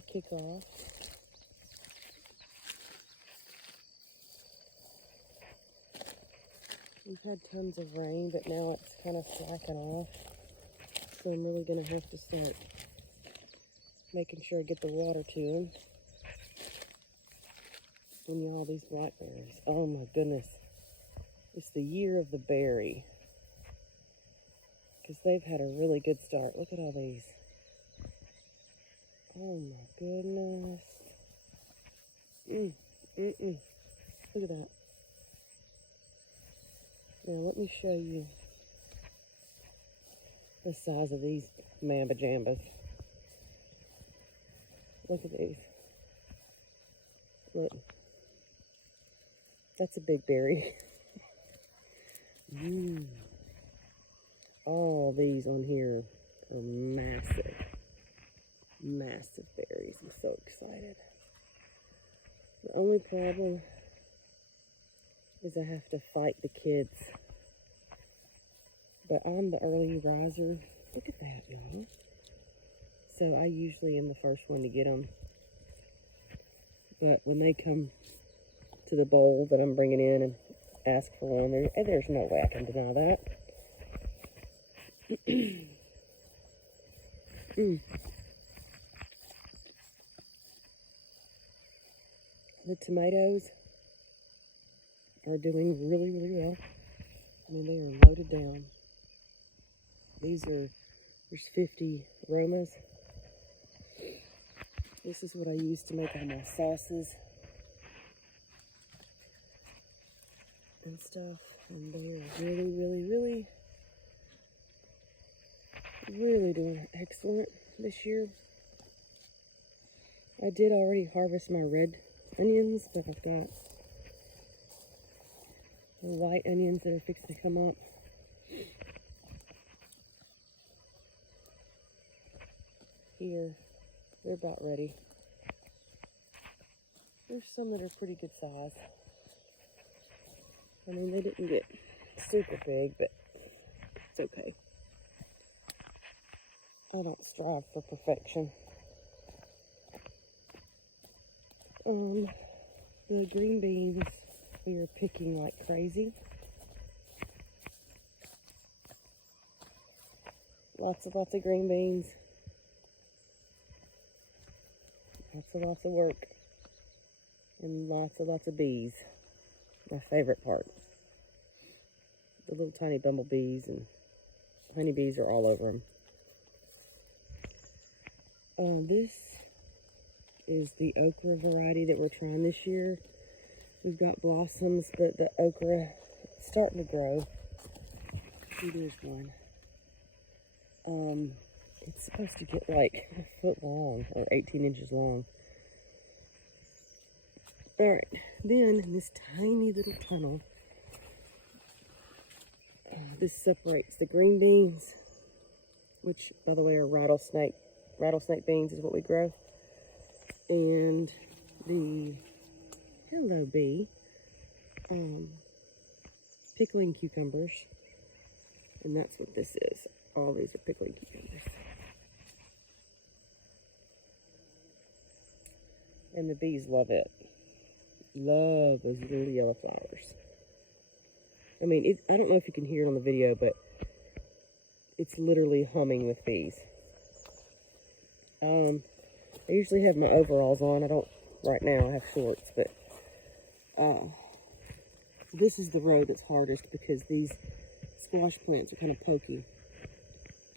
to kick off. We've had tons of rain, but now it's kind of slacking off. So I'm really going to have to start making sure I get the water to them. And y'all, these blackberries, oh my goodness. It's the year of the berry. Because they've had a really good start. Look at all these. Oh my goodness. Look at that. Now let me show you the size of these mamba jambas. Look at these. Look. That's a big berry. All these on here are massive. Massive berries. I'm so excited. The only problem is I have to fight the kids. But I'm the early riser. Look at that, y'all. So I usually am the first one to get them. But when they come to the bowl that I'm bringing in and ask for one, there's no way I can deny that. The tomatoes are doing really, really well. I mean, they are loaded down. There's 50 Romas. This is what I use to make all my sauces and stuff. And they are really, really, really, really doing excellent this year. I did already harvest my red onions, but I've got the white onions that are fixing to come up. Here, they're about ready. There's some that are pretty good size. I mean, they didn't get super big, but it's okay. I don't strive for perfection. The green beans, we are picking like crazy. Lots of green beans. Lots of work. And lots of bees. My favorite part. The little tiny bumblebees and honeybees are all over them. This is the okra variety that we're trying this year. We've got blossoms, but the okra is starting to grow. See, there's one. It's supposed to get like a foot long or 18 inches long. Alright, then in this tiny little tunnel, this separates the green beans, which by the way are rattlesnake beans is what we grow, and the hello bee, pickling cucumbers, and that's what this is. All these are pickling cucumbers. And the bees love it. Love those little yellow flowers. I mean, I don't know if you can hear it on the video, but it's literally humming with bees. I usually have my overalls on. I don't right now. I have shorts, but this is the row that's hardest because these squash plants are kind of pokey.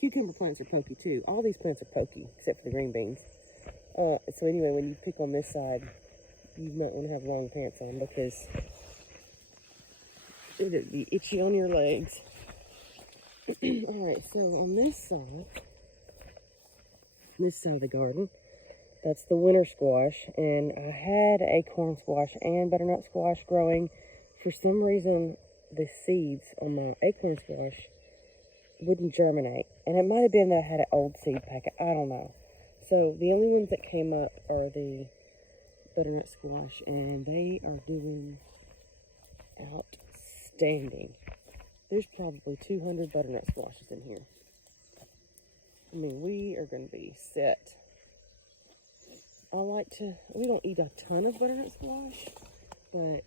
Cucumber plants are pokey too. All these plants are pokey except for the green beans. So anyway, when you pick on this side, you might want to have long pants on because it'd be itchy on your legs. Alright, so on this side of the garden, that's the winter squash, and I had acorn squash and butternut squash growing. For some reason, the seeds on my acorn squash wouldn't germinate, and it might have been that I had an old seed packet. I don't know. So the only ones that came up are the butternut squash, and they are doing outstanding. There's probably 200 butternut squashes in here. I mean, we are going to be set. we don't eat a ton of butternut squash, but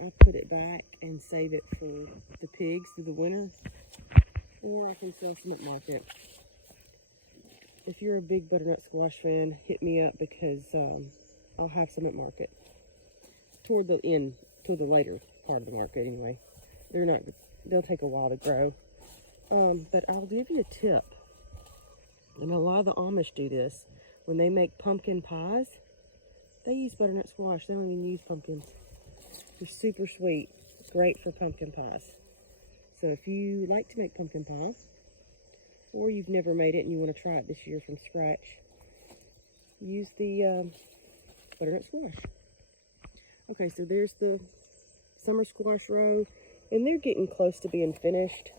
I put it back and save it for the pigs through the winter, or I can sell some at market. If you're a big butternut squash fan, hit me up because I'll have some at market. Toward the later part of the market anyway. They'll take a while to grow. But I'll give you a tip. And a lot of the Amish do this. When they make pumpkin pies, they use butternut squash. They don't even use pumpkins. They're super sweet. Great for pumpkin pies. So if you like to make pumpkin pie, or you've never made it and you want to try it this year from scratch, use the butternut squash. Okay, so there's the summer squash row, and they're getting close to being finished.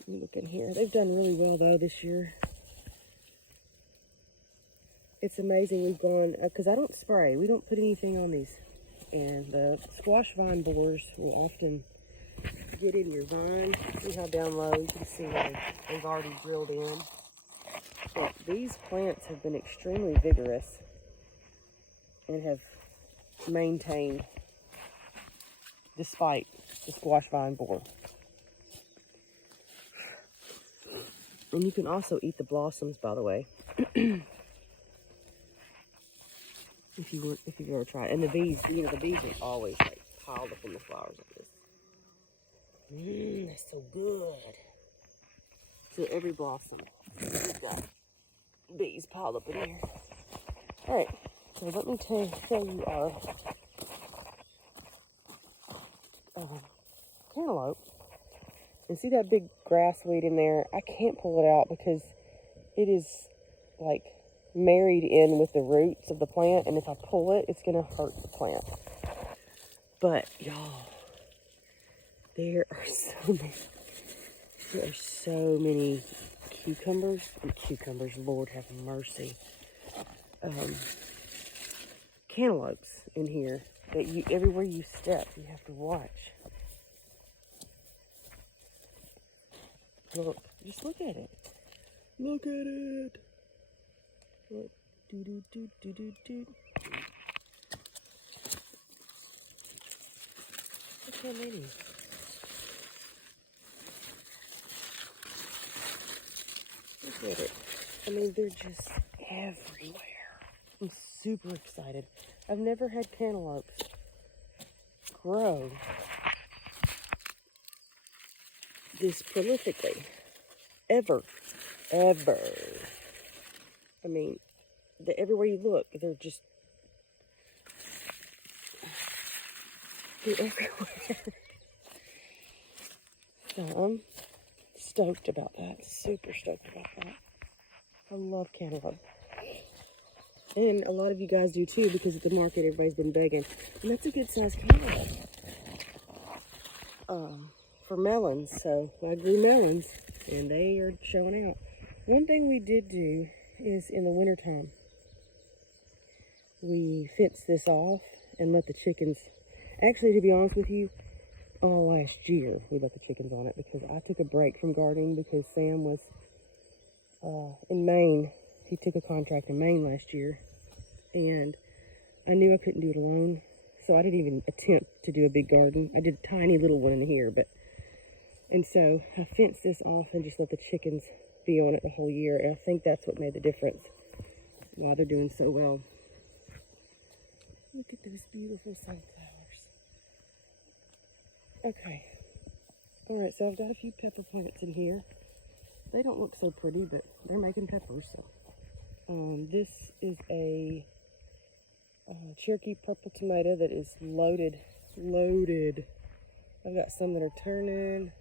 Let me look in here. They've done really well though this year. It's amazing. We've gone, because I don't spray, we don't put anything on these, and the squash vine borers will often get in your vine. See how down low, you can see they've already drilled in. But these plants have been extremely vigorous and have maintained despite the squash vine borer. And you can also eat the blossoms, by the way. if you've ever tried. And the bees, the bees are always like piled up in the flowers like this. That's so good. So every blossom, we've got bees piled up in here. All right, so let me show you our cantaloupe. And see that big grass weed in there? I can't pull it out because it is like married in with the roots of the plant, and if I pull it, it's gonna hurt the plant. But y'all, there are so many cucumbers. Lord have mercy. Cantaloupes in here that everywhere you step, you have to watch. Look, just look at it. Look at it. Look. Do. Look how many. Look at it. I mean, they're just everywhere. I'm super excited. I've never had cantaloupes grow this prolifically. Ever. I mean, everywhere you look, they're everywhere. So I'm stoked about that. Super stoked about that. I love cantaloupe. And a lot of you guys do too, because at the market everybody's been begging. And that's a good size cantaloupe. For melons, so I grew melons and they are showing out. One thing we did do is in the wintertime, we fenced this off and let the chickens, actually to be honest with you, all last year we let the chickens on it because I took a break from gardening because Sam was in Maine. He took a contract in Maine last year and I knew I couldn't do it alone, so I didn't even attempt to do a big garden. I did a tiny little one in here, and so I fenced this off and just let the chickens be on it the whole year. And I think that's what made the difference, why they're doing so well. Look at those beautiful sunflowers. Okay. All right, so I've got a few pepper plants in here. They don't look so pretty, but they're making peppers. So, this is a Cherokee purple tomato that is loaded. I've got some that are turning.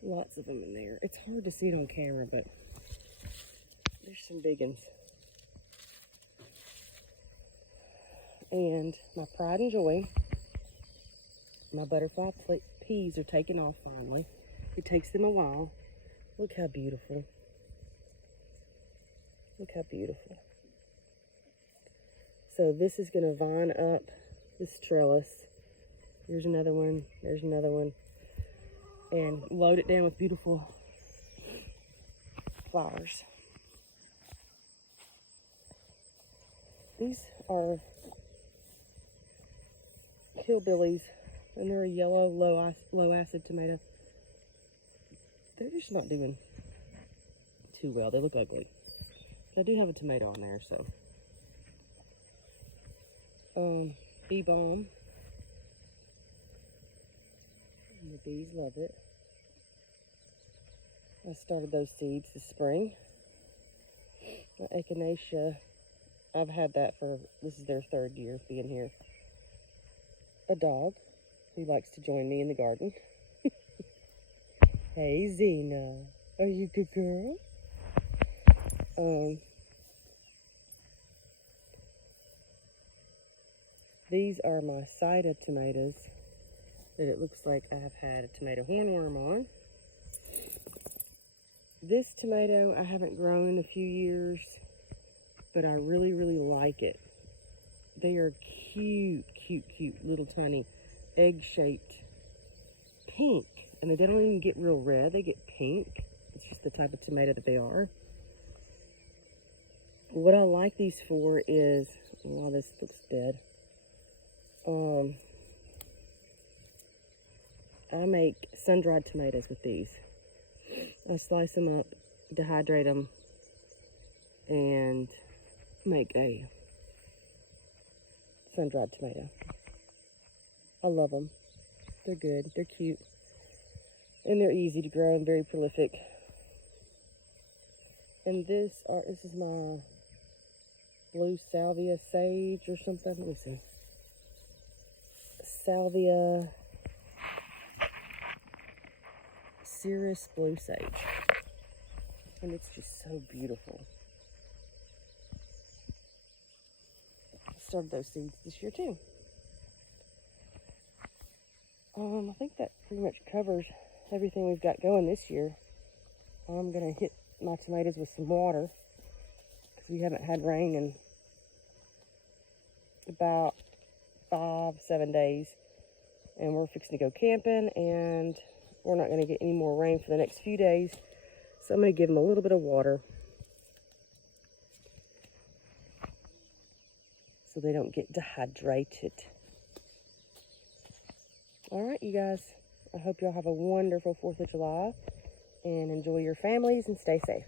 Lots of them in there. It's hard to see it on camera, but there's some big ones. And my pride and joy, my butterfly peas are taking off finally. It takes them a while. Look how beautiful. Look how beautiful. So this is going to vine up this trellis. Here's another one. There's another one. And load it down with beautiful flowers. These are Hillbillies, and they're a yellow, low acid tomato. They're just not doing too well. They look like one. But I do have a tomato on there, so. Bee balm. And the bees love it. I started those seeds this spring. My echinacea, I've had that for, this is their 3rd year being here. A dog who likes to join me in the garden. Hey, Zena, are you a good girl? These are my cider tomatoes that it looks like I've had a tomato hornworm on. This tomato I haven't grown in a few years, but I really, really like it. They are cute, cute, cute, little tiny egg-shaped pink. And they don't even get real red, they get pink. It's just the type of tomato that they are. What I like these for is, wow, this looks dead. I make sun-dried tomatoes with these. I slice them up, dehydrate them, and make a sun-dried tomato. I love them. They're good, they're cute, and they're easy to grow and very prolific. And this is my blue salvia sage or something. Let me see. Salvia Cirrus blue sage. And it's just so beautiful. I started those seeds this year too. I think that pretty much covers everything we've got going this year. I'm gonna hit my tomatoes with some water because we haven't had rain in about 5-7 days, and we're fixing to go camping, and we're not going to get any more rain for the next few days, so I'm going to give them a little bit of water so they don't get dehydrated. All right, you guys, I hope y'all have a wonderful 4th of July and enjoy your families and stay safe.